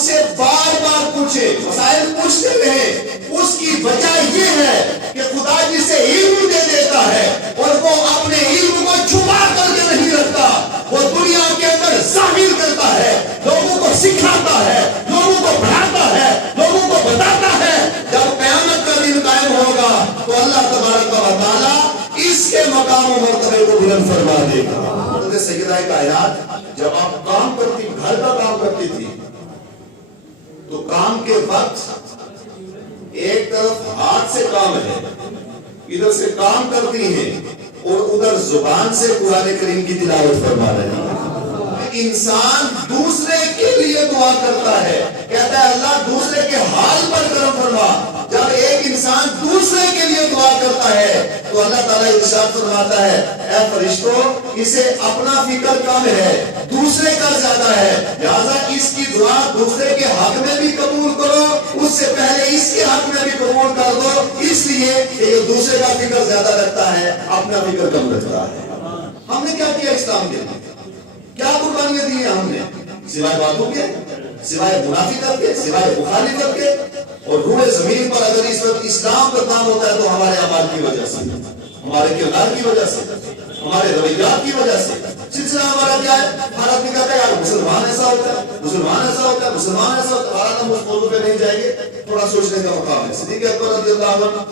سے بار بار پوچھے، مسائل پوچھتے رہے، اس کی وجہ یہ ہے کہ خدا جسے علم دے دیتا ہے اور وہ اپنے علم کو چھپا کر کے نہیں رکھتا، وہ دنیا کے اندر ظاہر کرتا ہے، لوگوں کو سکھاتا ہے، لوگوں کو پڑھاتا ہے، لوگوں کو بتاتا ہے۔ جب قیامت کا دن قائم ہوگا تو اللہ تبارک و تعالیٰ اس کے مقام و مرتبے کو بلند فرما دے گا۔ حضرت سیدہ کائنات جب آپ کام کرتی، گھر کا کام کرتی تھی، تو کام کے وقت ایک طرف ہاتھ سے کام ہے، ادھر سے کام کرتی ہیں اور ادھر زبان سے قرآن کریم کی تلاوت فرما رہی ہیں۔ انسان دوسرے کے لیے دعا کرتا ہے، کہتا ہے اللہ دوسرے کے حال پر کرم فرما۔ جب ایک انسان دوسرے کے لیے دعا کرتا ہے تو اللہ تعالیٰ ارشاد فرماتا ہے اے فرشتوں، اسے اپنا فکر کم ہے، دوسرے کا زیادہ ہے، لہذا اس کی دعا دوسرے کے حق میں بھی قبول کرو، اس سے پہلے اس کے حق میں بھی قبول کر دو، اس لیے کہ یہ دوسرے کا فکر زیادہ رکھتا ہے، اپنا فکر کم رکھتا ہے۔ ہم نے کیا کیا اسلام کے لیے؟ کیا قربانیاں دی ہیں ہم نے؟ سوائے باتوں کے، سوائے منافقت کے، سوائے مخالفت کے، اور روح زمین پر اگر اس وقت اسلام کا کام ہوتا ہے تو ہمارے اعمال کی وجہ سے، ہمارے کردار کی وجہ سے، ہمارے رویات کی وجہ سے۔ سلسلہ ہمارا کیا ہے؟ ہر آدمی کہتا ہے یار مسلمان ایسا ہوتا ہے، مسلمان ایسا ہوتا ہے، مسلمان ایسا ہوتا ہے۔ آج ہم اس موضوع پہ نہیں جائیں گے، تھوڑا سوچنے کا مقام ہے۔ صدیق اکبر رضی اللہ عنہ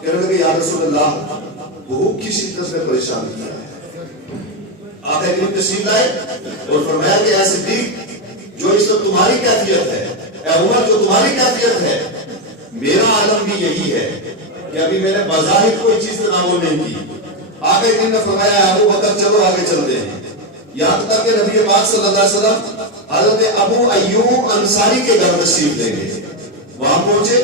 کہنے لگے یا رسول اللہ بھوک کی شدت سے پریشان کیا ہے۔ آقا کریم تشریف لائے اور فرمایا کہ اے صدیق جو اس وقت تمہاری کیفیت ہے، اے عمر جو تمہاری کیفیت ہے، میرا عالم بھی یہی ہے کہ ابھی میں نے بظاہر کوئی چیز تناول نہیں کی۔ آقا کریم نے فرمایا ابو بکر چلو آگے چلتے ہیں، یہاں تک کہ نبی پاک صلی اللہ علیہ وسلم حضرت ابو ایوب انصاری کے گھر تشریف لے گئے۔ وہاں پہنچے،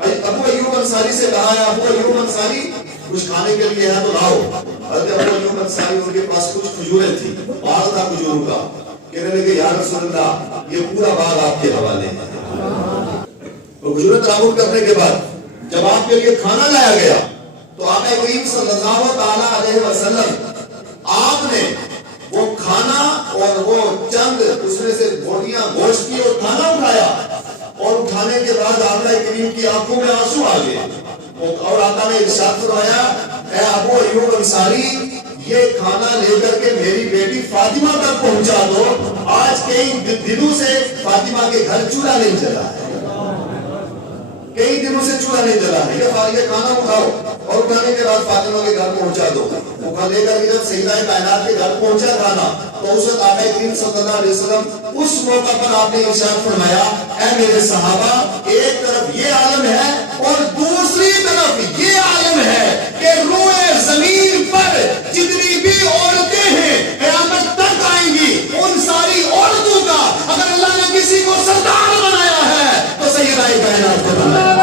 ابو ایوب انصاری سے کہا ہے ابو ایوب انصاری کچھ کھانے کے لیے ہے تو لاؤ۔ حضرت ابو ایوب انصاری ان کے پاس کچھ کھجوریں تھی، باغ تھا کھجوروں کا، کہنے لگے یا رسول اللہ یہ پورا باغ آپ کے حوالے ہے۔ اور کھجوریں تناول کرنے کے بعد جب آپ کے لیے کھانا لایا گیا تو آقا کریم صلی اللہ تعالی علیہ وسلم آپ نے وہ کھانا اور وہ چند اس میں سے بوٹیاں گوشت کی اور کھانا اٹھایا، اور اٹھانے کے بعد آقا کریم کی آنکھوں میں آنسو آ گئے، اور آقا نے ارشاد فرمایا اے ابو ایوب انصاری یہ کھانا لے کر کے میری بیٹی فاطمہ تک پہنچا دو، آج کئی دنوں سے فاطمہ کے گھر چولہا نہیں جلا ہے، کئی دنوں سے چولہا نہیں جلا ہے، یہ کھانا اٹھاؤ اور اٹھانے کے بعد فاطمہ کے گھر پہنچا دو۔ وہ لے کر کے جب سیدہ کائنات کے گھر پہنچا کھانا تو اس وقت آقا کریم صلی اللہ علیہ وسلم اس موقع پر آپ نے ارشاد فرمایا اے میرے صحابہ ایک طرف یہ عالم ہے اور دوسری طرف یہ عالم ہے کہ روئے زمین پر جتنی بھی عورتیں ہیں قیامت تک آئیں گی، ان ساری عورتوں کا اگر اللہ نے کسی کو سردار بنایا ہے تو سیدہ کائنات کو بنایا۔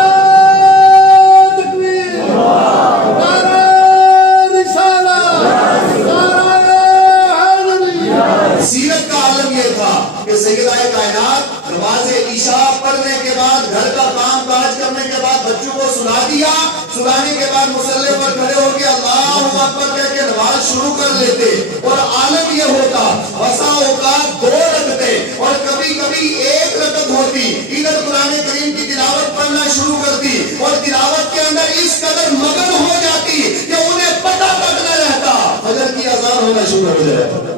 سیرت کا عالم یہ تھا کہ سیدہ کائنات نماز عشاء پڑھنے کے بعد گھر کا کام کاج کرنے کے بعد بچوں کو سلا دیا، سلانے کے بعد مصلی پر کھڑے ہو کے اللہ اکبر کہہ کے نماز شروع کر لیتے، اور عالم یہ ہوتا بسا اوقات 2 رکعتیں اور کبھی کبھی 1 رکعت ہوتی، ادھر قرآن کریم کی تلاوت پڑھنا شروع کرتی اور تلاوت کے اندر اس قدر مگن ہو جاتی کہ انہیں پتہ تک نہ رہتا فجر کی اذان ہونا شروع ہو جائے،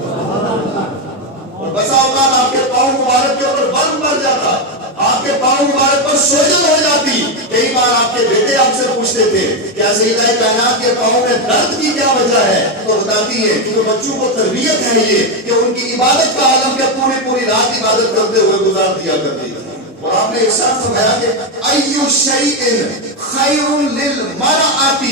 اور بسا اوقات آپ کے پاؤں مبارک کے اوپر برف پڑ جاتا، آپ کے پاؤں مبارک پر سوجن ہو جاتی۔ کئی بار آپ کے بیٹے آپ سے پوچھتے تھے کیا سیدہ کائنات کے پاؤں میں درد کی کیا وجہ ہے، تو بتاتی ہے کیونکہ بچوں کو تربیت ہے یہ کہ ان کی عبادت کا عالم کے پوری رات عبادت کرتے ہوئے گزار دیا کرتی ہے۔ اور آپ نے ارشاد فرمایا کہ ایو شیء خیر للمرأۃ،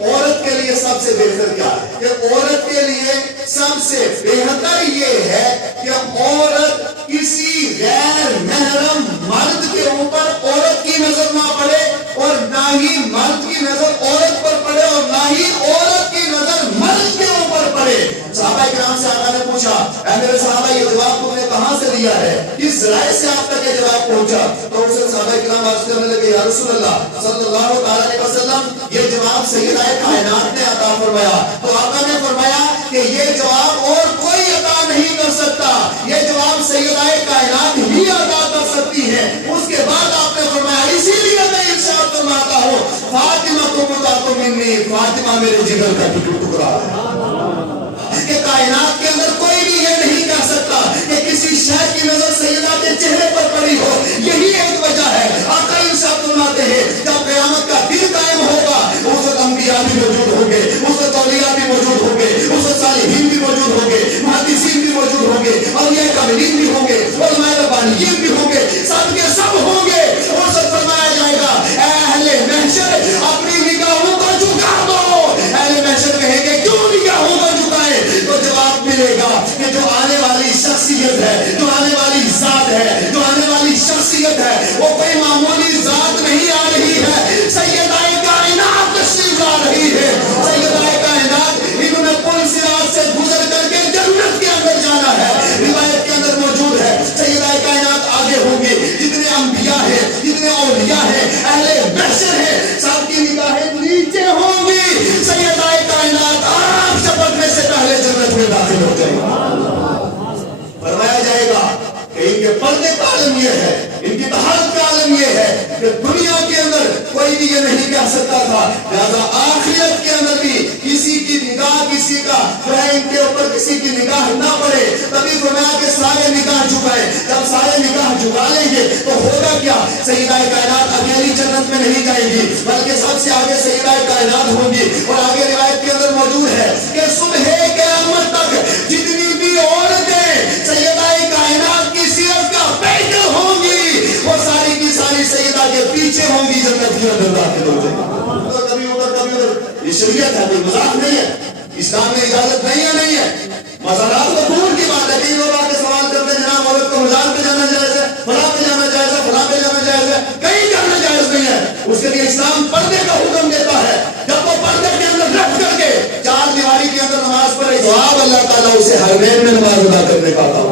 عورت کے لیے سب سے بہتر کیا ہے کہ عورت کے لیے سب سے بہتر یہ ہے کہ عورت کسی غیر محرم مرد کے اوپر عورت کی نظر نہ پڑے، اور نہ ہی مرد کی نظر عورت پر پڑے، اور نہ ہی عورت کی نظر مرد کے اوپر پڑے۔ صحابہ کرام سے آقا نے پوچھا اے میرے صحابہ یہ جواب تم نے کہاں سے لیا ہے، کس ذرائع سے آپ تک یہ جواب پہنچا؟ تو اسے صحابہ کرام عرض کرنے لگے یا رسول اللہ صلی اللہ علیہ وسلم یہ جواب سیدہ کائنات نے عطا فرمایا۔ تو آقا نے فرمایا کہ یہ جواب اور کوئی عطا نہیں کر سکتا، یہ جواب سیدہ کائنات ہی عطا کر سکتی ہے۔ فاطمہ میرے جگر کا ٹکڑا ہے کہ کائنات کے اندر کوئی بھی یہ نہیں کہہ سکتا کہ کسی شہر کی نظر سیدہ کے چہرے پر پڑی ہو. یہی ایک وجہ ہے. آقا ارشاد فرماتے ہیں جب قیامت کا دن قائم ہوگا اس وقت انبیاء بھی موجود ہوں گے, اس وقت اولیاء بھی موجود ہوں گے, اس وقت صالحین بھی موجود ہوں گے, محدثین بھی موجود ہوں گے, اولیاء کاملین بھی ہوں گے, علماء ربانیین بھی ہوں گے, سب کے سب ہوں گے. اس وقت فرمایا جائے گا اے اہل محشر اپنی نگاہوں کو جھکا دو. اہل محشر کہیں گے کیوں نگاہوں کو جھکائے؟ تو جواب ملے گا کہ جو آنے والی شخصیت ہے, جو آنے والی ذات ہے, جو آنے والی شخصیت ہے وہ کوئی معمولی ذات نہیں آ رہی ہے. سیدہ کائنات تشریف لا رہی ہے. سیدہ کائنات انہوں نے پل صراط سے گزر کر کے جنت کے اندر جانا ہے. روایت کے اندر موجود ہے سیدہ کائنات آگے ہوں گی. جتنے انبیاء ہیں, جتنے اولیاء ہیں, اہل محشر ہیں, سب کی نگاہیں نیچے ہوں گی. سیدہ کائنات آنکھ چپکنے سے پہلے جنت میں داخل ہو جائے گا. فرمایا جائے گا کہ ان کے پردے کا عالم یہ ہے, ان کی طہارت کا عالم یہ ہے کہ دنیا کے اندر کوئی بھی یہ نہیں کہہ سکتا تھا. لہذا آخرت کے اندر بھی کسی کی نگاہ, کسی کا جو ہے ان کے اوپر کسی کی نگاہ نہ پڑے. تبھی فرمایا کہ سارے نگاہ جھکائے. جب سارے نگاہ جھکا لیں گے تو ہوگا کیا؟ سیدہ کائنات اکیلی جنت میں نہیں جائے گی بلکہ سب سے آگے سیدہ کائنات ہوگی. اور آگے روایت کے اندر موجود ہے کہ صبح قیامت تک جتنی بھی عورتیں سیدہ کائنات کی سیرت کا پیکر ہوں گی وہ ساری کی ساری سیدہ کے پیچھے ہوں گی, جنت کے اندر داخل ہو جائے گی. کبھی ادھر کبھی ادھر. یہ شریعت ہے, کوئی مذاق نہیں ہے. اسلام میں اجازت نہیں ہے, نہیں ہے. مزارات تو دور کی بات ہے. کئی لوگ آ کے سوال کرتے ہیں جناب عورت کو مزار پہ جانا جائز ہے, فلاں پہ جانا جائز ہے, فلاں پہ جانا جائز ہے. کہیں جانا جائز نہیں ہے. اس کے لیے اسلام پردے کا حکم دیتا ہے. جب وہ پردے کے اندر رکھ کر کے چار دیواری کے اندر نماز پڑھے تو آپ اللہ تعالیٰ اسے حرمین میں نماز ادا کرنے کا عطا.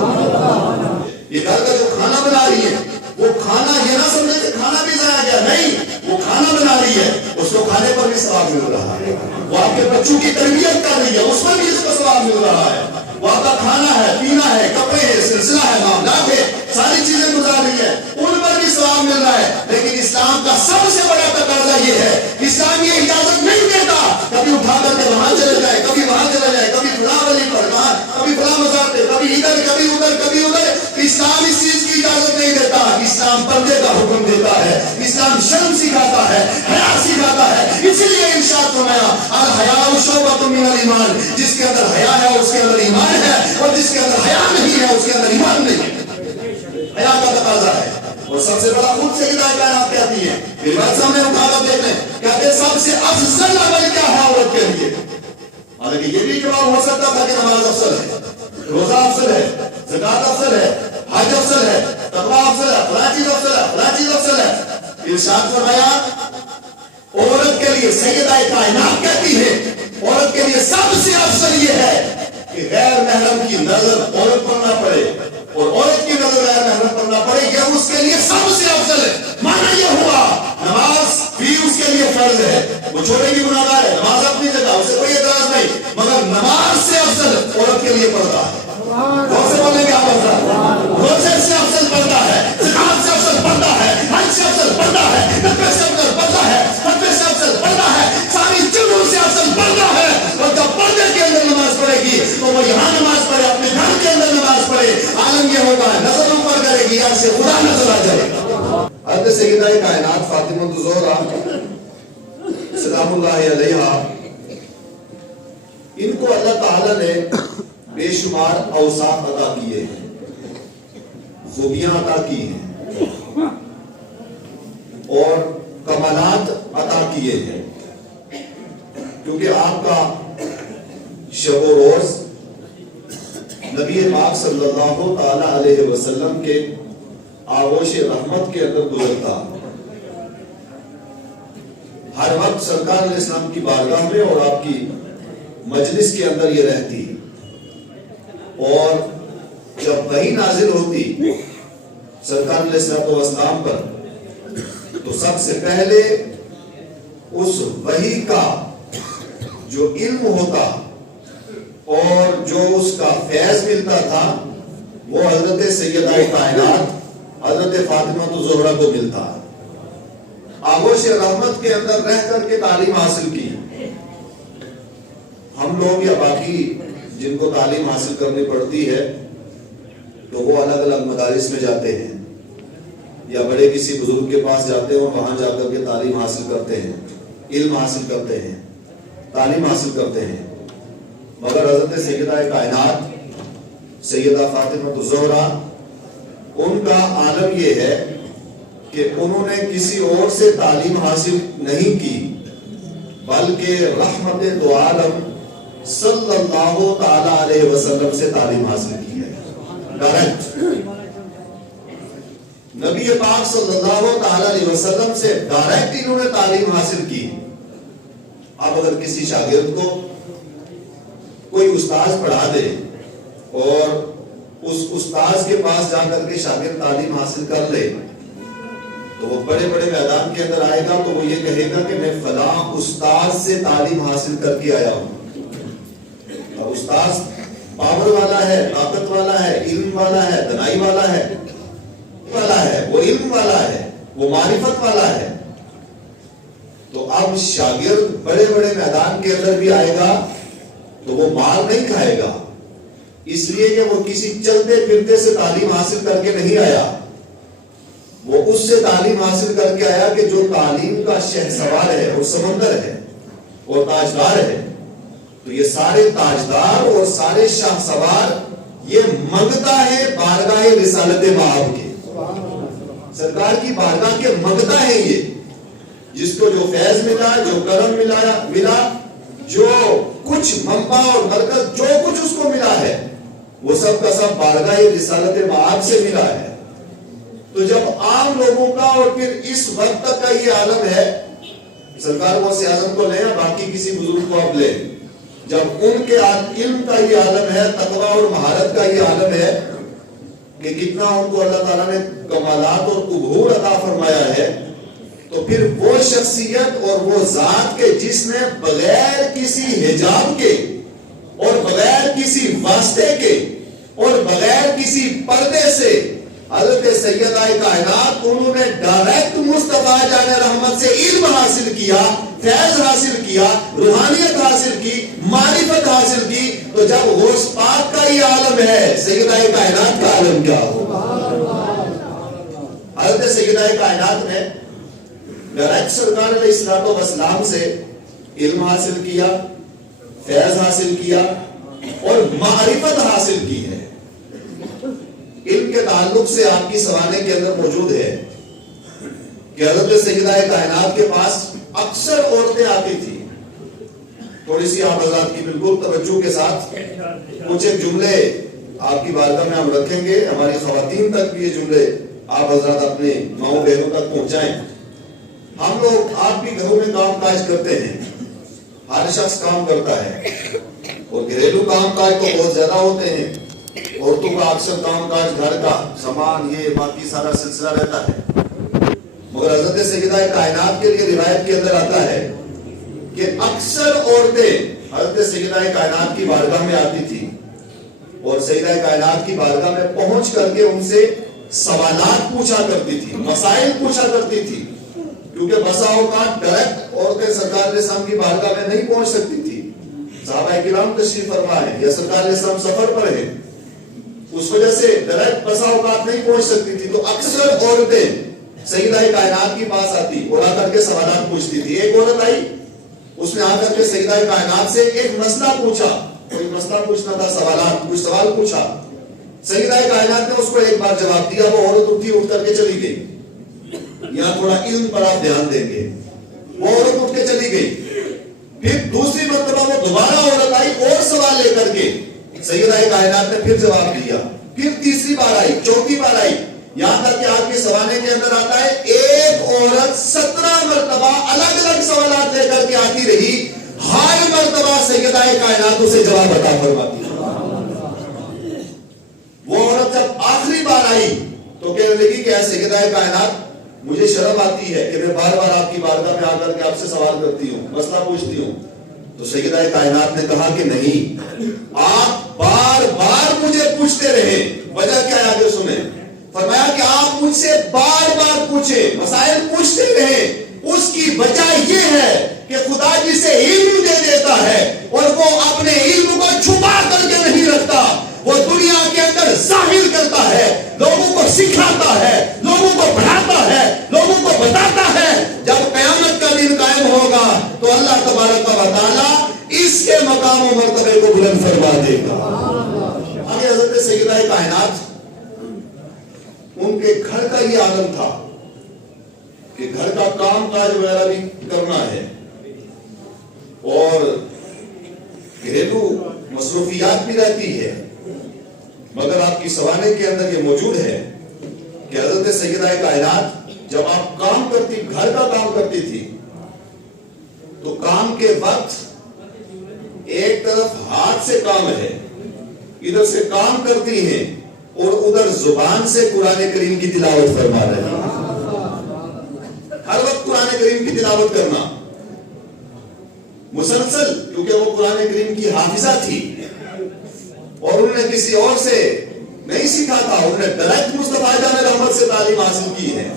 یہ گھر کا جو کھانا بنا رہی ہے وہ کھانا یہ نہ سمجھے کہ کھانا بھی ضائع گیا, نہیں. وہ کھانا بنا رہی ہے, اس کو کھانے پر بھی ثواب مل رہا ہے. وہ آپ کے بچوں کی تربیت کر رہی ہے, اس پر بھی اس کو ثواب مل رہا ہے. وہ آپ کا کھانا ہے, پینا ہے, کپڑے ہے, سلسلہ ہے, معاملات ہے, ساری چیزیں گزار رہی ہے, ان پر بھی ثواب مل رہا ہے. لیکن اسلام کا سب سے بڑا تقاضا یہ ہے, اسلام یہ اجازت نہیں دیتا کبھی اٹھا کر کے وہاں چلے جائے, کبھی وہاں چلا جائے, کبھی فلاں ولی پر, کبھی فلاں مزار پہ, کبھی ادھر, کبھی ادھر, کبھی ادھر. اسلام اس چیز کی اجازت نہیں دیتا. اسلام پردے کا حکم دیتا ہے. اسلام شرم سکھاتا ہے, حیا سکھاتا ہے. اسی لیے ارشاد فرمایا الحیاء شعبۃ من الایمان, جس کے اندر حیا ہے اس کے اندر ایمان ہے, اور جس کے اندر حیا نہیں ہے اس کے اندر ایمان نہیں ہے. حیا کا تقاضا ہے. اور سب سے بڑا خود سیدہ کائنات کہتی ہے, میری بات سامنے اٹھا کر دیکھ لیں, کہتے ہیں سب سے افضل عمل کیا ہے عورت کے لیے؟ حالانکہ یہ بھی جواب ہو سکتا تھا کہ نماز افضل ہے, روزہ افضل ہے, زکات افضل ہے, حج افضل ہے, تقویٰ افضل ہے, فلاں چیز افضل ہے, فلاں چیز افضل ہے. ارشاد فرمایا عورت کے لیے سیدہ کائنات کہتی ہے عورت کے لیے سب سے افضل یہ ہے کہ غیر محرم کی نظر عورت پر نہ پڑے, اور عورت کی نظر غیر محرم پر نہ پڑے. یہ اس کے لیے سب سے افضل ہے. مانا یہ ہوا نماز بھی اس کے لیے فرض ہے, وہ چھوٹے کی گناہگار ہے, نماز اپنی جگہ, اسے کوئی اعتراض نہیں, مگر نماز سے افضل عورت کے لیے پڑتا ہے. روزے بولنے کا افضل, روزے سے افضل پڑتا ہے, زکات سے افضل پڑتا ہے, حج سے افضل پڑتا ہے, تقویٰ سے افضل پڑتا ہے, تقویٰ سے افضل پڑتا ہے, ساری چیزوں سے افضل پڑتا ہے. اور جب پردے کے اندر نماز پڑھے گی تو وہ یہاں نماز پڑھے, اپنے گھر کے اندر نماز پڑھے. عالم یہ ہوگا نظر اوپر کرے گی, یہاں سے خدا نظر آ جائے گا. حضرت سیدہ کائنات فاطمہ الزہرا سلام اللہ علیہا, ان کو اللہ تعالیٰ نے بے شمار اوصاف عطا کیے ہیں, خوبیاں عطا کی ہیں, اور کمالات عطا کیے ہیں. کیونکہ آپ کا شب و روز نبی پاک صلی اللہ تعالی علیہ وسلم کے آغوش رحمت کے اندر گزرتا, ہر وقت سرکار علیہ السلام کی بارگاہ میں اور آپ کی مجلس کے اندر یہ رہتی. اور جب وحی نازل ہوتی سرکار علیہ السلام پر تو سب سے پہلے اس وحی کا جو علم ہوتا اور جو اس کا فیض ملتا تھا وہ حضرت سیدہ کائنات حضرت فاطمہ الزہرا کو ملتا. آغوش رحمت کے اندر رہ کر کے تعلیم حاصل کی, ہم لوگ یا باقی جن کو تعلیم حاصل کرنی پڑتی ہے تو وہ الگ الگ مدارس میں جاتے ہیں یا بڑے کسی بزرگ کے پاس جاتے ہیں اور وہاں جا کر کے تعلیم حاصل کرتے ہیں، علم حاصل کرتے ہیں، تعلیم حاصل کرتے ہیں. مگر حضرت سیدہ کائنات سیدہ فاطمہ الزہرا ان کا عالم یہ ہے کہ انہوں نے کسی اور سے تعلیم حاصل نہیں کی بلکہ رحمت دو عالم صلی اللہ تعالی علیہ وسلم سے تعلیم حاصل کی ہے. ڈائریکٹ نبی پاک صلی اللہ تعالی علیہ وسلم سے ڈائریکٹ انہوں نے تعلیم حاصل کی. اب اگر کسی شاگرد کو کوئی استاذ پڑھا دے اور اس استاذ کے پاس جا کر کے شاگرد تعلیم حاصل کر لے تو وہ بڑے بڑے میدان کے اندر آئے گا تو وہ یہ کہے گا کہ میں فلاں استاذ سے تعلیم حاصل کر کے آیا ہوں. اور استاذ پاور والا ہے، طاقت والا ہے، علم والا ہے، دنائی والا ہے، وہ علم والا ہے، وہ معرفت والا ہے. تو اب شاگرد بڑے بڑے میدان کے اندر بھی آئے گا تو وہ مار نہیں کھائے گا، اس لیے کہ وہ کسی چلتے پھرتے سے تعلیم حاصل کر کے نہیں آیا، وہ اس سے تعلیم حاصل کر کے آیا کہ جو تعلیم کا شہسوار ہے اور سمندر ہے اور تاجدار ہے. تو یہ سارے تاجدار اور سارے شاہ سوار یہ منگتا ہے بارگاہ رسالت مآب کے، سرکار کی بارگاہ کے منگتا ہے. یہ جس کو جو فیض ملا، جو کرم ملا، جو کچھ منبع اور برکت جو کچھ اس کو ملا ہے وہ سب کا سب بارگاہ رسالت مآب سے ملا ہے. تو جب عام لوگوں کا اور پھر اس وقت تک کا یہ عالم ہے، سرکار غوث اعظم کو لیں باقی کسی بزرگ کو اب لیں، جب ان کے علم کا یہ عالم ہے، تقوی اور مہارت کا یہ عالم ہے کہ کتنا ان کو اللہ تعالیٰ نے کمالات اور عبور عطا فرمایا ہے، تو پھر وہ شخصیت اور وہ ذات کے جس نے بغیر کسی حجاب کے اور بغیر کسی واسطے کے اور بغیر کسی پردے سے حضرت سیدہ کائنات انہوں نے ڈائریکٹ مصطفیٰ جان رحمت سے علم حاصل کیا، فیض حاصل کیا، روحانیت حاصل کی، معرفت حاصل کی. تو جب غوث پاک کا یہ عالم ہے، سیدہ کائنات کا عالم کیا ہوگا؟ حضرت سیدہ کائنات نے ڈائریکٹ سرکار علیہ الصلوۃ والسلام سے علم حاصل کیا، فیض حاصل کیا اور معرفت حاصل کی ہے. علم کے تعلق سے آپ کی سوانے کے اندر موجود ہے کہ حضرت سیدہ کائنات کے پاس اکثر عورتیں آتی تھی. تھوڑی سی آپ حضرات کی بالکل توجہ کے ساتھ کچھ ایک جملے آپ کی بارگاہ میں ہم رکھیں گے، ہماری خواتین تک بھی یہ جملے آپ حضرات اپنے ماؤں بہنوں تک پہنچائیں. ہم لوگ آپ بھی گھروں میں کام کاج کرتے ہیں، ہر شخص کام کرتا ہے اور گھریلو کام کاج تو بہت زیادہ ہوتے ہیں. عورتوں کا اکثر کام کاج گھر کا سامان یہ باقی سارا سلسلہ رہتا ہے. مگر حضرت سیدہ کائنات کے لیے روایت کے اندر آتا ہے کہ اکثر عورتیں حضرت سیدہ کائنات کی بارگاہ میں آتی تھی اور سیدہ کائنات کی بارگاہ میں پہنچ کر کے ان سے سوالات پوچھا کرتی تھی، مسائل پوچھا کرتی تھی. کیونکہ بسا اوقات ڈائریکٹ عورتیں سرکار علیہ السلام کی بارگاہ میں نہیں پہنچ سکتی تھی، صحابہ کرام تشریف فرما ہے یا سرکار علیہ السلام سفر پر ہے، اس وجہ سے ڈائریکٹ بسا اوقات نہیں پہنچ سکتی تھی. تو اکثر عورتیں سیدہ کائنات کے پاس آتی اور آ کر کے سوالات پوچھتی تھی. ایک عورت آئی، اس نے آ کر کے سیدہ کائنات سے ایک مسئلہ پوچھا، کوئی مسئلہ پوچھنا تھا، سوالات کچھ سوال پوچھا. سیدہ کائنات نے اس کو ایک بار جواب دیا، وہ عورت اٹھ کر کے چلی گئی. یہاں تھوڑا علم پر آپ دھیان دیں گے. وہ عورت اٹھ کے چلی گئی. پھر دوسری مرتبہ وہ دوبارہ عورت آئی اور سوال لے کر کے، سیدہ کائنات نے پھر جواب دیا. پھر تیسری بار آئی، چوتھی بار آئی، یہاں تک کہ آپ کے سوانے کے اندر آتا ہے ایک عورت 17 مرتبہ الگ الگ سوالات لے کر کے آتی رہی، ہر مرتبہ سیدہ کائنات اسے جواب عطا فرماتی. وہ عورت جب آخری بار آئی تو کہنے لگی کہ اے سیدہ کائنات، مجھے شرم آتی ہے کہ میں بار بار آپ کی بارگاہ میں آ کر کے آپ سے سوال کرتی ہوں، مسئلہ پوچھتی ہوں. تو سیدہ کائنات نے کہا کہ نہیں، آپ بار بار مجھے پوچھتے رہے. وجہ کیا ہے آگے سنیں. فرمایا کہ آپ مجھ سے بار بار پوچھے، مسائل پوچھتے رہے، اس کی وجہ یہ ہے کہ خدا جسے علم دے دیتا ہے اور وہ اپنے علم کو چھپا کر کے نہیں رکھتا، وہ دنیا کے اندر ظاہر کرتا ہے، لوگوں کو سکھاتا ہے، لوگوں کو پڑھاتا ہے، لوگوں کو بتاتا ہے۔ جب قیامت کا دن قائم ہوگا تو اللہ تبارک و تعالیٰ اس کے مقام و مرتبے کو بلند فرما دے گا۔ آگے حضرت سیدہ کائنات، ان کے گھر کا یہ عالم تھا کہ گھر کا کام کاج وغیرہ بھی کرنا ہے اور گھریلو مصروفیات بھی رہتی ہے، مگر آپ کی سوانح کے اندر یہ موجود ہے کہ حضرت سیدہ کائنات جب آپ کام کرتی، گھر کا کام کرتی تھی، تو کام کے وقت ایک طرف ہاتھ سے کام ہے، ادھر سے کام کرتی ہیں اور ادھر زبان سے قرآن کریم کی تلاوت فرما رہے ہیں۔ ہر وقت قرآن کریم کی تلاوت کرنا مسلسل، کیونکہ وہ قرآن کریم کی حافظہ تھی اور انہوں نے کسی اور سے نہیں سیکھا تھا، انہوں نے ڈائریکٹ مصطفیٰ جان رحمت سے تعلیم حاصل کی ہے۔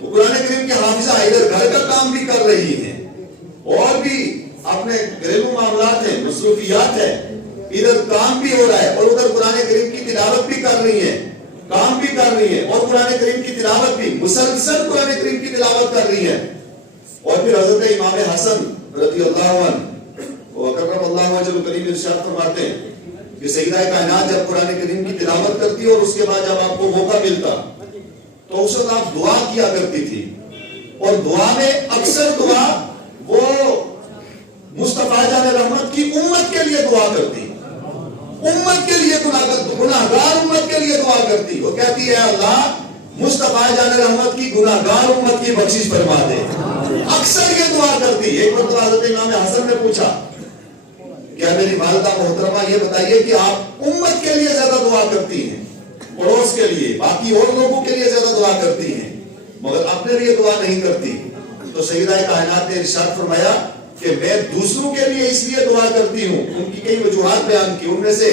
تو قرآن کریم کی حافظہ ادھر گھر کا کام بھی کر رہی ہیں اور بھی اپنے گھریلو معاملات ہیں، مصروفیات ہیں، ادھر کام بھی ہو رہا ہے اور ادھر قرآن کریم کی تلاوت بھی کر رہی ہیں، کام بھی کر رہی ہیں اور قرآن کریم کی تلاوت بھی مسلسل قرآن کریم کی تلاوت کر رہی ہیں۔ اور پھر حضرت امام حسن رضی اللہ عنہ وکرم اللہ وجہ کریم ارشاد فرماتے ہیں کہ سیدہ کائنات جب قرآن کریم کی تلاوت کرتی اور اس کے بعد جب آپ کو موقع ملتا تو اس وقت آپ دعا کیا کرتی تھی، اور دعا میں اکثر دعا وہ مصطفیٰ جان رحمت کی امت کے لیے دعا کرتی، امت کے لیے گناہگار امت کے لیے دعا کرتی۔ وہ کہتی ہے اللہ مصطفیٰ جان رحمت کی گناہگار امت کی بخشش فرما دے، اکثر یہ دعا کرتی۔ ایک مرتبہ حضرت امام حسن نے پوچھا کیا میری والدہ محترمہ یہ بتائیے کہ آپ امت کے لیے زیادہ دعا کرتی ہیں، پڑوس کے لیے، باقی اور لوگوں کے لیے زیادہ دعا کرتی ہیں، مگر اپنے لیے دعا نہیں کرتی؟ تو سیدہ کائنات نے ارشاد فرمایا کہ میں دوسروں کے لیے اس لیے دعا کرتی ہوں۔ ان کی کئی وجوہات بیان کی، ان میں سے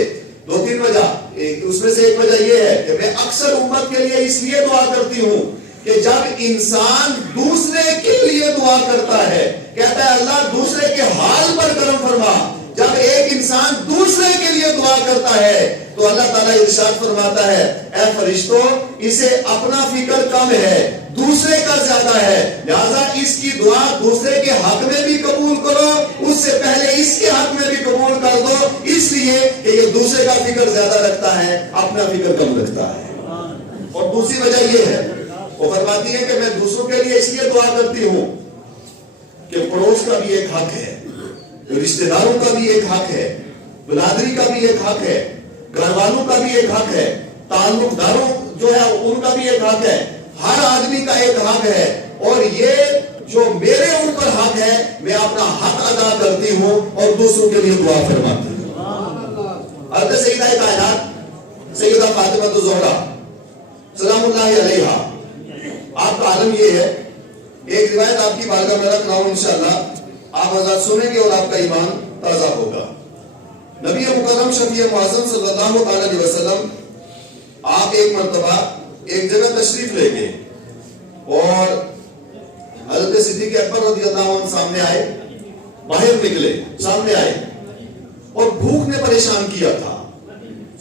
دو تین وجہ، اس میں سے ایک وجہ یہ ہے کہ میں اکثر امت کے لیے اس لیے دعا کرتی ہوں کہ جب انسان دوسرے کے لیے دعا کرتا ہے، کہتا ہے اللہ دوسرے کے حال پر کرم فرما، جب ایک انسان دوسرے کے لیے دعا کرتا ہے تو اللہ تعالیٰ ارشاد فرماتا ہے اے فرشتوں اسے اپنا فکر کم ہے، دوسرے کا زیادہ ہے، لہذا اس کی دعا دوسرے کے حق میں بھی قبول کرو، اس سے پہلے اس کے حق میں بھی قبول کر دو، اس لیے کہ یہ دوسرے کا فکر زیادہ رکھتا ہے، اپنا فکر کم رکھتا ہے۔ اور دوسری وجہ یہ ہے، وہ فرماتی ہے کہ میں دوسروں کے لیے اس لیے دعا کرتی ہوں کہ پڑوس کا بھی ایک حق ہے، رشتہ داروں کا بھی ایک حق ہے، برادری کا بھی ایک حق ہے، گھر والوں کا بھی ایک حق ہے، تعلق داروں جو ہے ان کا بھی ایک حق ہے، ہر آدمی کا ایک حق ہے، اور یہ جو میرے اوپر حق ہے میں اپنا حق ادا کرتی ہوں اور دوسروں کے لیے دعا فرماتی ہوں۔ حضرت سیدہ کائنات سیدہ فاطمہ الزہرا سلام اللہ علیہا، آپ کا عالم یہ ہے، ایک روایت آپ کی بارگاہ میں رکھ رہا ہوں، انشاءاللہ آپ حضرات سنیں گے اور آپ کا ایمان تازہ ہوگا۔ نبی مکرم شفیع معظم صلی اللہ علیہ وسلم آپ ایک مرتبہ ایک جگہ تشریف لے گئے اور حضرت صدیق اکبر رضی اللہ عنہ سامنے آئے، باہر نکلے، سامنے آئے اور بھوک نے پریشان کیا تھا،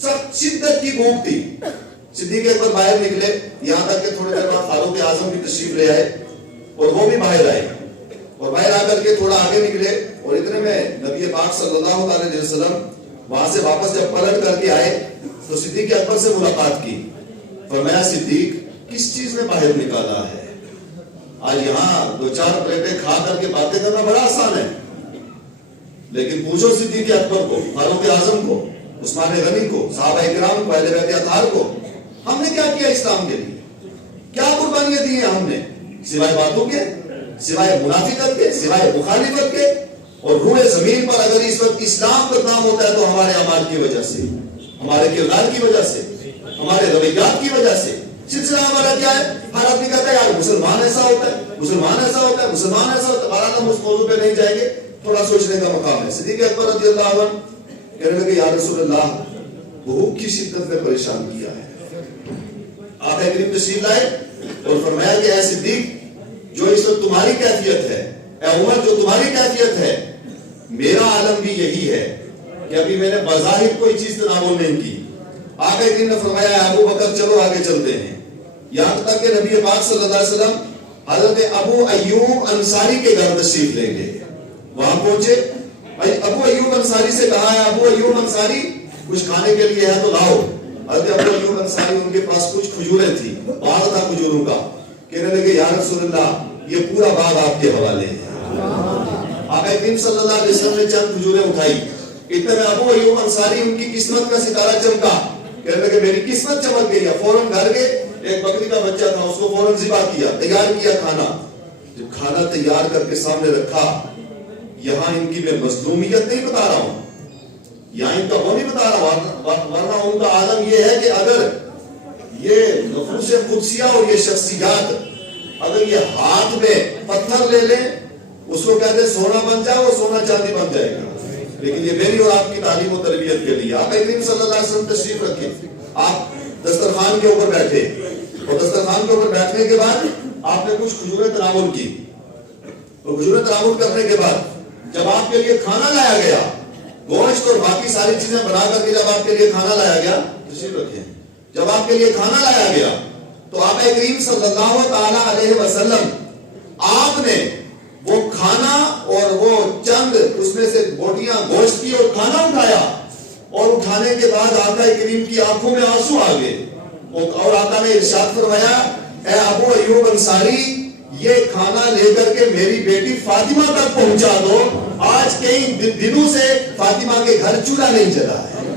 سخت شدت کی بھوک تھی۔ صدیق اکبر باہر نکلے، یہاں تک کہ تھوڑی دیر بعد فاروق اعظم بھی تشریف لے آئے اور وہ بھی باہر آئے، اور باہر آ کر کے تھوڑا آگے نکلے اور اتنے میں نبی پاک صلی اللہ علیہ وسلم وہاں سے واپس جب پلٹ کر کے آئے تو صدیق اکبر سے ملاقات کی، فرمایا صدیق کس چیز میں باہر نکالا ہے؟ آج یہاں دو چار پلیٹیں کھا کر کے باتیں کرنا بڑا آسان ہے، لیکن پوچھو صدیق اکبر کو، فاروق اعظم کو، عثمان غنی کو، صحابہ کرام کو، اہل بیت اطہار کو، ہم نے کیا کیا اسلام کے لیے؟ کیا قربانیاں دی ہیں ہم نے؟ سوائے باتوں کے، سوائے منافقت کے، سوائے مخالفت کے؟ اور روح زمین پر اگر اس وقت اسلام کا کام ہوتا ہے تو ہمارے اعمال کی وجہ سے، ہمارے کردار کی وجہ سے، ہمارے رویات کی وجہ سے۔ سلسلہ ہمارا کیا ہے؟ ہر آدمی کہتا ہے یار مسلمان ایسا ہوتا ہے، مسلمان ایسا ہوتا ہے، مسلمان ایسا ہوتا ہے۔ بہرحال ہم اس موضوع پہ نہیں جائیں گے، تھوڑا سوچنے کا مقام ہے۔ صدیق اکبر رضی اللہ عنہ کہنے لگے یا رسول اللہ بھوک کی شدت میں پریشان کیا ہے۔ آپ کریم تشریف لائے اور فرمایا کہ اے صدیق جو اس وقت تمہاری کیفیت ہے، اے عمر جو تمہاری کیفیت ہے، میرا عالم بھی یہی ہے کہ ابھی میں نے بظاہر کوئی چیز تناول نہیں کی. آقا کریم نے فرمایا ابو بکر چلو آگے چلتے ہیں. یہاں تک کہ نبی پاک صلی اللہ علیہ وسلم حضرت ابو ایوب انصاری کے گھر تشریف لے گئے. وہاں پہنچے, ابو ایوب انصاری سے کہا ہے ابو ایوب انصاری کچھ کھانے کے لیے ہے تو لاؤ. حضرت ابو ایوب انصاری ان کے پاس کچھ کھجوریں تھی, باغ تھا کھجوروں کا. کہنے لگے یا رسول اللہ یہ پورا باغ آپ کے حوالے ہے. آقا کریم صلی اللہ علیہ وسلم نے چند کھجوریں اٹھائی. اتنے میں ابو ایوب انصاری ان کی قسمت کا ستارہ چمکا. کہنے لگے میری قسمت چمک گئی. فوراً گھر گئے, ایک بکری کا بچہ تھا اس کو فوراً ذبح کیا, تیار کیا کھانا. جب کھانا تیار کر کے سامنے رکھا, یہاں ان کی میں مظلومیت نہیں بتا رہا ہوں, یہاں ان کا وہ نہیں بتا رہا ہوں, ورنہ ان کا عالم یہ ہے کہ اگر یہ نفوس قدسیہ اور یہ شخصیات اگر یہ ہاتھ میں پتھر لے لیں, اس کو کہتے ہیں سونا بن جائے, وہ سونا چاندی بن جائے گا. لیکن یہ میری اور آپ کی تعلیم و تربیت کے لیے. آقا کریم صلی اللہ علیہ وسلم تشریف رکھے, آپ دسترخوان کے اوپر بیٹھے, اور دسترخوان کے اوپر بیٹھنے کے بعد آپ نے کچھ کھجوریں تناول کی. اور کھجوریں تناول کرنے کے بعد جب آپ کے لیے کھانا لایا گیا, گوشت اور باقی ساری چیزیں بنا کر کے جب آپ کے لیے کھانا لایا گیا, تشریف رکھے, جب آپ کے لیے کھانا لایا گیا تو آقا کریم صلی اللہ تعالی علیہ وسلم آپ نے وہ کھانا اور وہ چند اس میں سے بوٹیاں گوشت کی اور کھانا اٹھایا, اور اٹھانے کے بعد آقا کریم کی آنکھوں میں آنسو آ گئے. اور آقا نے ارشاد فرمایا اے ابو ایوب انصاری یہ کھانا لے کر کے میری بیٹی فاطمہ تک پہنچا دو, آج کئی دنوں سے فاطمہ کے گھر چولہا نہیں جلا ہے,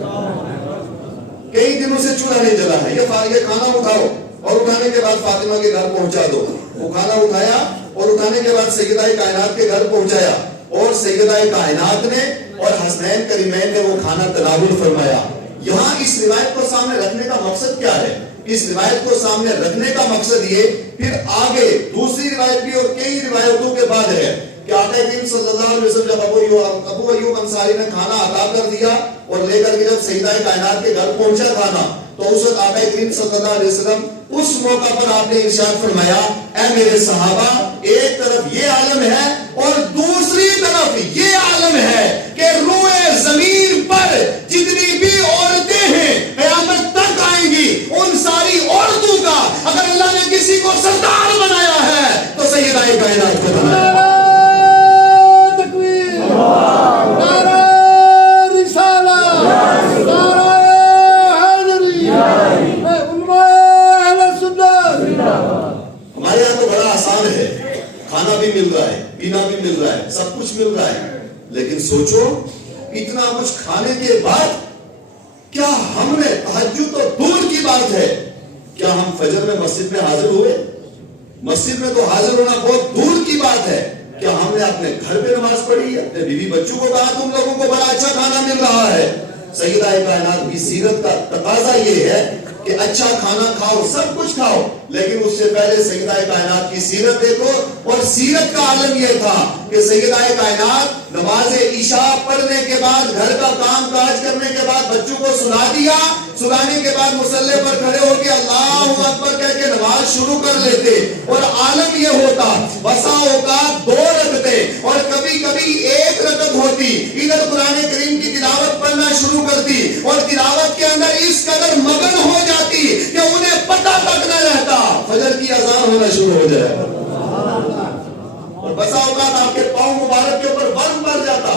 کئی دنوں سے چولہا نہیں جلا ہے. یہ کھانا اٹھاؤ, اور اٹھانے کے بعد فاطمہ کے گھر پہنچا دو. وہ کھانا اٹھایا اور اٹھانے کے بعد سیدہ کائنات کے گھر پہنچایا, اور سیدہ کائنات نے اور حسنین کریمین نے وہ کھانا تناول فرمایا. یہاں اس روایت کو سامنے رکھنے کا مقصد کیا ہے؟ اس روایت کو سامنے رکھنے کا مقصد یہ پھر آگے دوسری روایت بھی اور کئی روایتوں کے بعد ہے کہ آقا کریم صلی اللہ علیہ وسلم جب ابو ایوب انصاری نے کھانا عطا کر دیا اور لے کر کے جب سیدہ کائنات کے گھر پہنچا کھانا, تو اس وقت آقا کریم صلی اللہ علیہ وسلم اس موقع پر آپ نے ارشاد فرمایا اے میرے صحابہ, ایک طرف یہ عالم ہے اور دوسری طرف یہ عالم ہے کہ روئے زمین پر جتنی بھی عورتیں ہیں قیامت تک آئیں گی, ان ساری عورتوں کا اگر اللہ نے کسی کو سردار بنایا ہے تو سیدہ کائنات کو بنایا. ہمارے یہاں تو بڑا آسان ہے, کھانا بھی مل رہا ہے, پینا بھی مل رہا ہے, سب کچھ مل رہا ہے, لیکن سوچو اتنا کچھ کھانے کے بعد کیا ہم نے تہجد تو دور کی بات ہے, کیا ہم فجر میں مسجد میں حاضر ہوئے؟ مسجد میں تو حاضر ہونا بہت دور کی بات ہے. کیا ہم نے اپنے گھر پہ نماز پڑھی, اپنے بیوی بچوں کو کہا تم لوگوں کو بڑا اچھا کھانا مل رہا ہے؟ سیدہ کائنات کی سیرت کا تقاضا یہ ہے کہ اچھا کھانا کھاؤ, سب کچھ کھاؤ, لیکن اس سے پہلے سیدہ کائنات کی سیرت دیکھو. اور سیرت کا عالم یہ تھا کہ سیدہ کائنات نماز عشاء پڑھنے کے بعد گھر کا کام کاج کرنے کے بعد بچوں کو سلا دیا, سلانے کے بعد مصلی پر کھڑے ہو کے اللہ اکبر کہہ کے نماز شروع کر لیتے. اور عالم یہ ہوتا بسا اوقات 2 رکعتیں اور کبھی کبھی 1 رکعت ہوتی, ادھر قرآن کریم کی تلاوت پڑھنا شروع کرتی اور تلاوت کے اندر اس قدر مگن ہو جاتی کہ انہیں پتہ تک نہ رہتا فجر کی اذان ہونا شروع ہو جائے. اور بسا اوقات آپ کے پاؤں مبارک کے اوپر ورم پڑ جاتا,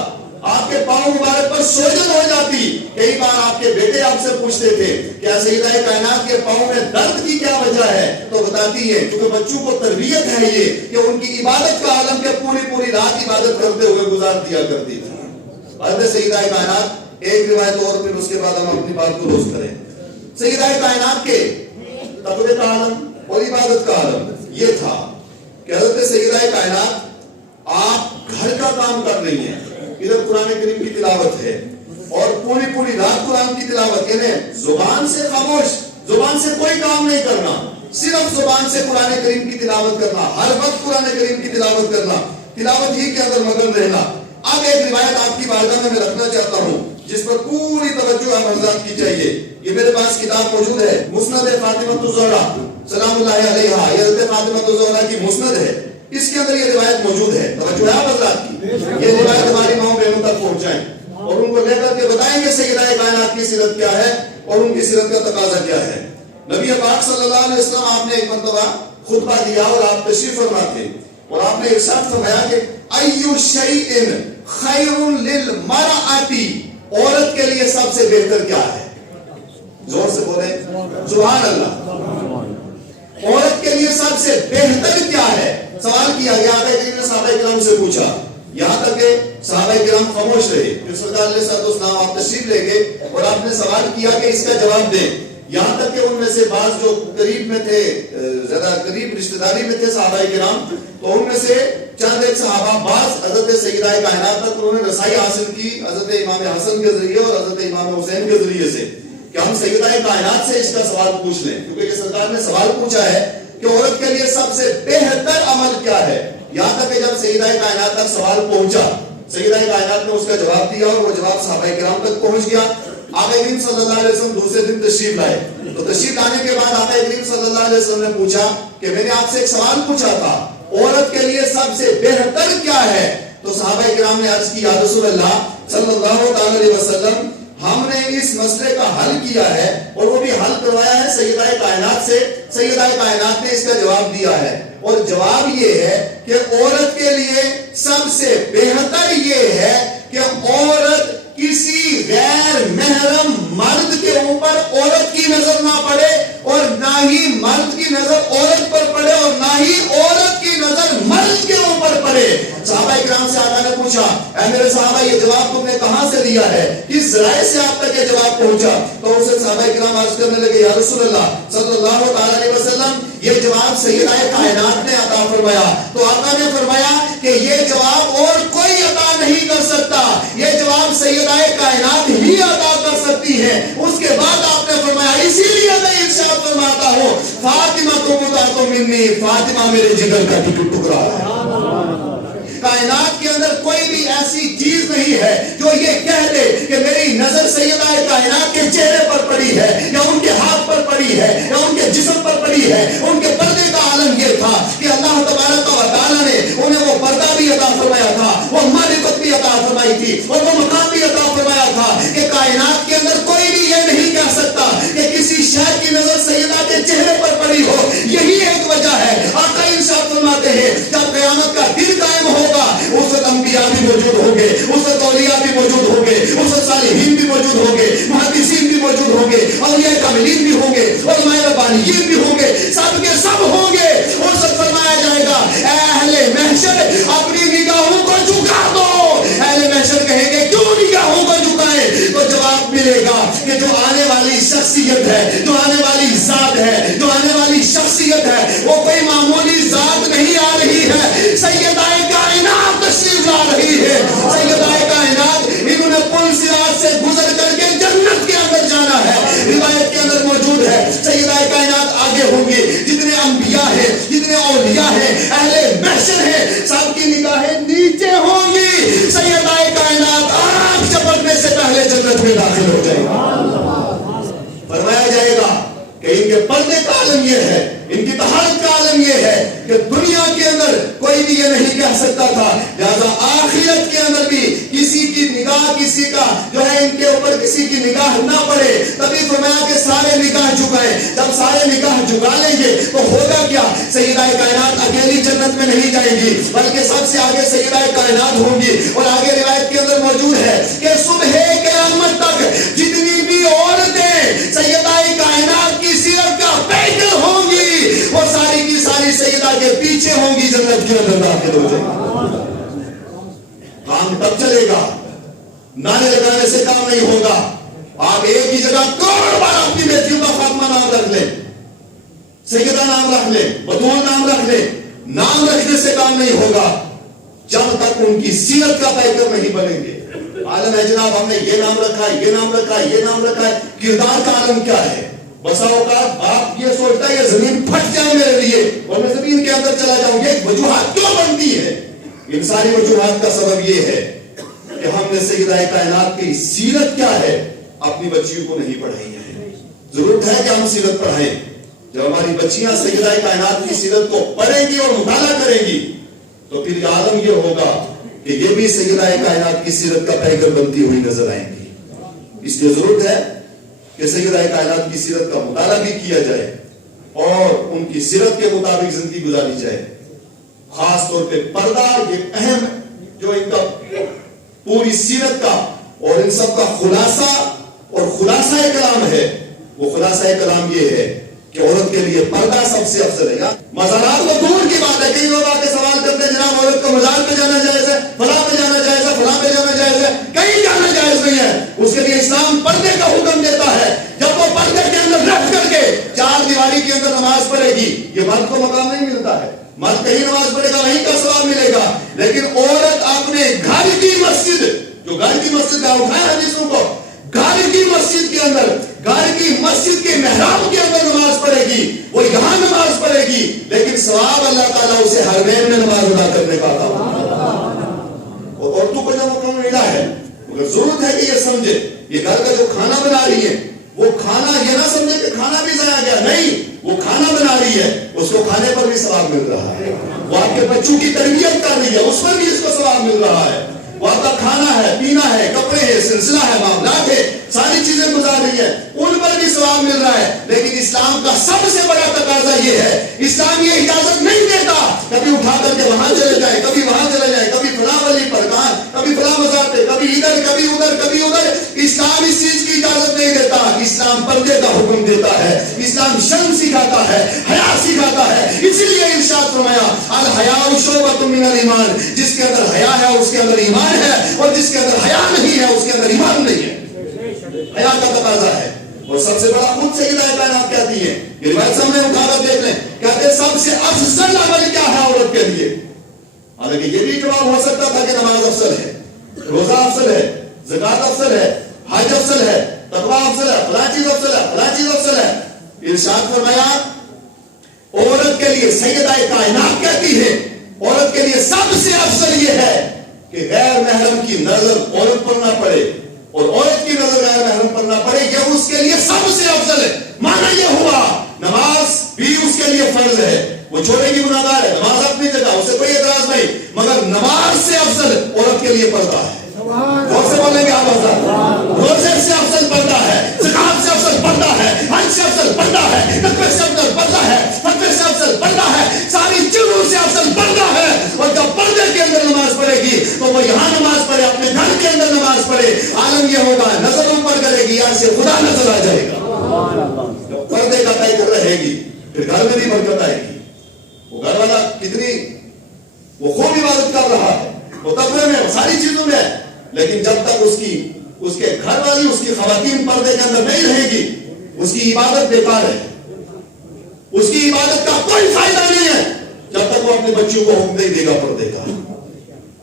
آپ کے پاؤں مبارک پر سوجن ہو جاتی. کئی بار آپ کے بیٹے آپ سے پوچھتے تھے کیا سیدہ کائنات کے پاؤں میں درد کی کیا وجہ ہے, تو بتاتی ہے کیونکہ بچوں کو تربیت ہے یہ کہ ان کی عبادت کا عالم کے پوری رات عبادت کرتے ہوئے گزار دیا کرتی تھی. حضرت سیدہ کائنات ایک روایت اور پھر اس کے بعد ہم اپنی بات کو روز کریں. سیدہ کائنات کے تقوی کا عالم اور عبادت کا عالم یہ تھا کہ حضرت سیدہ کائنات آپ گھر کا کام کر رہی ہیں, ادھر قرآن کریم کی تلاوت ہے اور پوری رات قرآن کی تلاوت, یعنی زبان سے خاموش, زبان سے کوئی کام نہیں کرنا, صرف زبان سے قرآن کریم کی تلاوت کرنا, ہر وقت قرآن کریم کی تلاوت کرنا, تلاوت ہی کے اندر مگن رہنا. اب ایک روایت آپ کی بارگاہ میں رکھنا چاہتا ہوں جس پر پوری توجہ ہم حضرات کی چاہیے. یہ میرے پاس کتاب موجود ہے, مسند فاطمہ الزہرا سلام اللہ علیہا, یہ حضرت فاطمہ الزہرا کی مسند ہے. اس کے اندر یہ روایت موجود ہے. توجہ ہے آپ حضرات کی؟ یہ روایت ہماری ماؤں بہنوں تک پہنچائیں اور ان کو لے کر کے بتائیں کہ سیدہ کائنات کی سیرت کیا ہے اور ان کی سیرت کا تقاضا کیا ہے. نبی پاک صلی اللہ علیہ وسلم آپ نے ایک مرتبہ خطبہ دیا اور آپ تشریف فرما تھے اور آپ نے ارشاد فرمایا کہ ایو شیء خیر للمرأۃ، عورت کے لیے سب سے بہتر کیا ہے؟ زور سے بولیں سبحان اللہ. عورت کے لیے سب سے بہتر کیا ہے؟ سوال کیا گیا ہے. صحابہ کرام سے پوچھا یہاں تک کہ صحابہ کرام خاموش رہے. پھر سرکار علیہ السلام آپ تشریف لے گئے اور آپ نے سوال کیا کہ اس کا جواب دیں. یہاں تک کہ ان میں سے بعض جو قریب میں تھے، زیادہ قریب رشتہ داری میں تھے صحابہ کرام، تو ان میں سے چند ایک صحابہ بعض حضرت سیدہ کائنات تک انہوں نے رسائی حاصل کی حضرت امام حسن کے ذریعے اور حضرت امام حسین کے ذریعے سے کہ ہم سیدہ کائنات سے اس کا سوال پوچھ لیں، کیونکہ یہ سرکار نے سوال پوچھا ہے کہ عورت کے لیے سب سے بہتر عمل کیا ہے. یہاں تک کہ جب سیدہ کائنات تک سوال پہنچا، سیدہ کائنات نے اس کا جواب دیا اور وہ جواب صحابہ کرام تک پہنچ گیا. آقا کریم صلی اللہ علیہ وسلم دوسرے دن تشریف لائے تو تشریف لانے کے بعد آقا کریم صلی اللہ علیہ وسلم نے پوچھا کہ میں نے آپ سے ایک سوال پوچھا تھا، عورت کے لیے سب سے بہتر کیا ہے؟ تو صحابہ کرام نے عرض کی یا رسول اللہ صلی اللہ علیہ وسلم، ہم نے اس مسئلے کا حل کیا ہے اور وہ بھی حل کروایا ہے سیدہ کائنات سے. سیدہ کائنات نے اس کا جواب دیا ہے اور جواب یہ ہے کہ عورت کے لیے سب سے بہتر یہ ہے کہ عورت کسی غیر محرم مرد کے اوپر عورت کی نظر نہ پڑے اور نہ ہی مرد کی نظر عورت پر پڑے اور نہ ہی عورت کی نظر مرد کے اوپر پڑے. صحابہ کرام سے آقا نے پوچھا اے میرے صحابہ یہ جواب تم نے کہاں سے دیا ہے، کس ذرائع سے آپ تک یہ جواب پہنچا؟ تو اسے صحابہ کرام عرض کرنے لگے یا رسول اللہ صلی اللہ علیہ وسلم یہ جواب سیدہ کائنات نے عطا فرمایا. تو آقا نے فرمایا کہ یہ جواب اور کوئی عطا نہیں کر سکتا، یہ جواب سیدہ کائنات ہی عطا کر سکتی ہے. اس کے بعد آپ نے فرمایا اسی لیے میں ارشاد فرماتا ہوں فاطمہ تو منی، فاطمہ میرے جگر کا ٹکڑا ہے. کائنات کے اندر کوئی بھی ایسی چیز نہیں ہے جو یہ کہہ دے کہ میری نظر سیدہ کائنات کے چہرے پر پڑی ہے یا ان کے ہاتھ پر پڑی ہے یا ان کے جسم پر پڑی ہے. ان کے پردے کا عالم یہ تھا کہ اللہ تبارک و تعالیٰ نے انہیں وہ پردہ بھی عطا فرمایا تھا، وہ معرفت بھی عطا فرمائی تھی اور وہ مقام بھی عطا فرمایا تھا کہ کائنات کے اندر کوئی بھی یہ نہیں کہہ سکتا کہ کسی شے کی نظر سیدہ کے چہرے پر پڑی ہو. یہی ایک وجہ ہے آقا ارشاد فرماتے ہیں جب قیامت کا دن قائم ہوگا اس وقت انبیاء بھی موجود ہوں گے، اس وقت اولیاء بھی موجود ہوں گے، اس وقت صالحین بھی موجود ہوں گے، محدثین بھی موجود ہوں گے، اولیاء کاملین بھی ہوں گے، علماء ربانیین بھی ہوں گے، سب کے سب ہوں گے. اس وقت فرمایا جائے گا اے اہل محشر اپنی نگاہوں کو جھکا دو. اہل محشر کہیں گے کیوں نگاہوں کو جھکائیں؟ تو جواب ملے گا کہ جو آنے والی شخصیت ہے، جو آنے والی ذات ہے، جو آنے والی شخصیت ہے وہ کوئی معمولی ذات نہیں آ رہی ہے، سیدہ کائنات تشریف لا رہی ہے. سیدہ کائنات انہوں نے پل صراط سے گزر کر کے جنت کے اندر جانا ہے. روایت کے اندر موجود ہے سیدہ کائنات آگے ہوں گی، جتنے انبیاء ہیں، جتنے اولیاء ہیں، اہل محشر ہیں، سب کی نگاہیں نیچے ہوں گی. سیدہ کائنات آنکھ چپکنے سے پہلے جنت میں داخل ہو جائے گا. فرمایا جائے گا کہ ان کے پردے کا عالم یہ ہے، ان کی طہارت کا عالم یہ ہے کہ دنیا کے اندر کوئی بھی یہ نہیں کہہ سکتا تھا، لہذا آخرت کے اندر بھی کسی کی نگاہ کسی کا جو ہے ان کے اوپر کسی کی نگاہ نہ پڑے. تبھی فرمایا کہ سارے نگاہ جھکائیں. جب سارے نگاہ جھکا لیں گے تو ہوگا کیا؟ سیدہ کائنات اکیلی جنت میں نہیں جائیں گی بلکہ سب سے آگے سیدہ کائنات ہوں گی. اور آگے روایت کے اندر موجود ہے کہ صبح قیامت تک جتنی بھی عورتیں سیدہ کائنات کی سیرت کا پیکر ہوں گی وہ ساری کی ساری سیدہ کے پیچھے ہوں گی، جنت کے اندر داخل ہو جائے گی. کام تب چلے گا، نعرے لگانے سے کام نہیں ہوگا. آپ ایک ہی جگہ کروڑ بار اپنی بیٹیوں کا فاطمہ نام رکھ لیں، سیدہ نام رکھ لیں، بطول نام رکھ لیں، نام رکھنے سے کام نہیں ہوگا جب تک ان کی سیرت کا پیکر نہیں بنیں گے. عالم ہے جناب ہم نے یہ نام رکھا ہے، یہ نام رکھا ہے، یہ نام رکھا ہے. کردار کا عالم کیا ہے؟ بسا اوقات باپ یہ سوچتا ہے یہ زمین پھٹ جائے میرے لیے اور میں زمین کے اندر چلا جاؤں. یہ وجوہات کیوں بنتی ہے؟ ان ساری وجوہات کا سبب یہ ہے کہ ہم نے سیدہ کائنات کی سیرت کیا ہے اپنی بچیوں کو نہیں پڑھائی ہے. ضرورت ہے کہ ہم سیرت پڑھائیں. جب ہماری بچیاں سیدہ کائنات کی سیرت کو پڑھیں گی اور مطالعہ کریں گی تو پھر یہ عالم یہ ہوگا کہ یہ بھی سیدہ کائنات کی سیرت کا پیکر بنتی ہوئی نظر آئیں گی. اس لیے ضرورت ہے کہ سیدہ کائنات کی سیرت کا مطالعہ بھی کیا جائے اور ان کی سیرت کے مطابق زندگی گزاری جائے. خاص طور پہ پردہ یہ اہم جو ان کا پوری سیرت کا اور ان سب کا خلاصہ اور خلاصہ کلام ہے. وہ خلاصہ کلام یہ ہے کہ عورت کے لیے پردہ سب سے افضل ہے. مزارات تو دور کی بات ہے. کئی لوگ آ کے سوال کرتے ہیں جناب عورت کو مزار پہ جانا جائز ہے, فلاں پہ جانا جائز ہے, فلاں پہ جانا جائز ہے. کہیں جانا جائز نہیں ہے. اس کے لیے اسلام پردے کا حکم دیتا ہے. جب وہ پردے کے اندر رکھ کر کے چار دیواری کے اندر نماز پڑھے گی, یہ مرد کو مقام نہیں ملتا ہے. مرد کہیں نماز پڑھے گا وہیں کا ثواب ملے گا, لیکن عورت اپنے گھر کی مسجد, جو گھر کی مسجد کا اٹھائے حدیثوں کو, گھر کی مسجد کے اندر, گھر کی مسجد کے محراب کے اندر نماز پڑھے گی. وہ یہاں نماز پڑھے گی, لیکن ثواب اللہ تعالیٰ اسے حرمین میں نماز ادا کرنے کا عطا فرمائے. اور عورتوں کو جو مقام ملا ہے, مگر ضرورت ہے کہ یہ سمجھے یہ گھر کا جو کھانا بنا رہی ہے وہ کھانا یہ نہ سمجھے کہ کھانا بھی ضائع گیا. نہیں, وہ کھانا بنا رہی ہے, اس کو کھانے پر بھی ثواب مل رہا ہے. وہ آپ کے بچوں کی تربیت کر رہی ہے, اس پر بھی اس کو ثواب مل رہا ہے. وہ آپ کا کھانا ہے, پینا ہے, کپڑے ہے, سلسلہ ہے, معاملات ہے, ساری چیزیں گزار رہی ہے, ان پر بھی ثواب مل رہا ہے. لیکن اسلام کا سب سے بڑا تقاضا یہ ہے, اسلام یہ اجازت نہیں دیتا کبھی اٹھا کر کے وہاں چلے جائے, کبھی وہاں چلے جائے, کبھی فلاں ولی پر, کبھی فلاں مزار پہ, کبھی ادھر, کبھی ادھر, کبھی ادھر. اسلام اس چیز کی اجازت نہیں دیتا. اسلام پردے کا حکم دیتا ہے. اسلام شرم سکھاتا ہے, حیا سکھاتا ہے. اسی لیے ارشاد فرمایا الحیاء شعبۃ من الایمان, جس کے اندر حیا ہے اس کے اندر ایمان ہے, اور جس کے اندر حیا نہیں ہے اس کے اندر ایمان نہیں ہے. حیا کا تقاضا ہے. اور سب سے بڑا خود سیدہ کائنات کہتی ہے, یہ روایت سامنے اٹھا کر دیکھ لیں, کہتے ہیں سب سے افضل عمل کیا ہے عورت کے لیے. حالانکہ یہ بھی جواب ہو سکتا تھا کہ نماز افضل ہے, روزہ افضل ہے, زکات افضل ہے, حج افضل ہے, تقویٰ افضل ہے, فلاں چیز افضل ہے, فلاں چیز افضل ہے. ارشاد فرمایا عورت کے لیے سیدہ کائنات کہتی ہے عورت کے لیے سب سے افضل یہ ہے کہ غیر محرم کی نظر عورت پر نہ پڑے اور عورت کی نظر غیر محرم پر نہ پڑے. یہ اس کے لیے سب سے افضل ہے. معنی یہ ہوا نماز بھی اس کے لیے فرض ہے, وہ چھوڑے گی گناہگار ہے, نماز اپنی جگہ, اسے کوئی اعتراض نہیں, مگر نماز سے افضل عورت کے لیے پردہ ہے. غور سے بولیں گے آپ حضرات, روزے سے افضل پردہ ہے, زکات سے افضل پردہ ہے, حج سے افضل پردہ ہے, تقوی سے افضل پردہ ہے, فتوے سے افضل پردہ ہے, ساری چیزوں سے افضل پردہ ہے. اور جب پردے کے اندر نماز پڑھے گی تو وہ یہاں نماز پڑھے, اپنے گھر کے اندر نماز پڑھے. عالم یہ ہوگا نظر اوپر کرے گی, یہاں سے خدا نظر آ جائے گا. جب پردے کا طے کر رہے گی پھر گھر میں بھی برکت آئے گی. وہ گھر والا کتنی وہ خوب عبادت کر رہا ہے, وہ تقوی میں, وہ ساری چیزوں میں, لیکن جب تک اس کے گھر والی, اس کی خواتین پردے کے اندر نہیں رہے گی, اس کی عبادت بیکار ہے. اس کی عبادت کا کوئی فائدہ نہیں ہے جب تک وہ اپنے بچوں کو حکم نہیں دے گا پردے کا.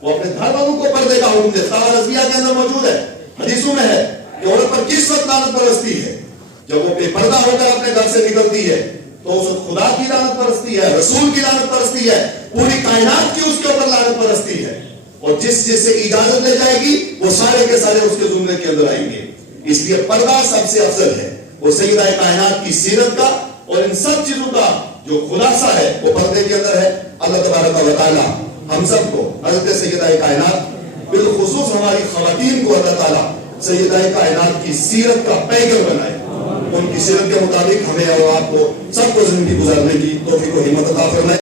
وہ اپنے گھر والوں کو پردے کا حکم دے. خبر رضویہ کے اندر موجود ہے, حدیثوں میں ہے کہ عورت پر کس وقت لعنت برستی ہے. جب وہ بے پردہ ہو کر اپنے گھر سے نکلتی ہے تو اس وقت خدا کی لعنت برستی ہے, رسول کی لعنت برستی ہے, پوری کائنات کی اس کے اوپر لعنت برستی ہے. اور جس سے اجازت لے جائے گی وہ سارے کے سارے اس کے زمرے کے اندر آئیں گے. اس لیے پردہ سب سے افضل ہے. وہ سیدہ کائنات کی سیرت کا اور ان سب چیزوں کا جو خلاصہ ہے وہ پردے کے اندر ہے. اللہ تبارک و تعالی ہم سب کو حضرت سیدہ کائنات بالخصوص ہماری خواتین کو اللہ تعالی سیدہ کائنات کی سیرت کا پیکر بنائے. ان کی سیرت کے مطابق ہمیں اور آپ کو سب کو زندگی گزارنے کی توفیق و ہمت عطا فرمائے.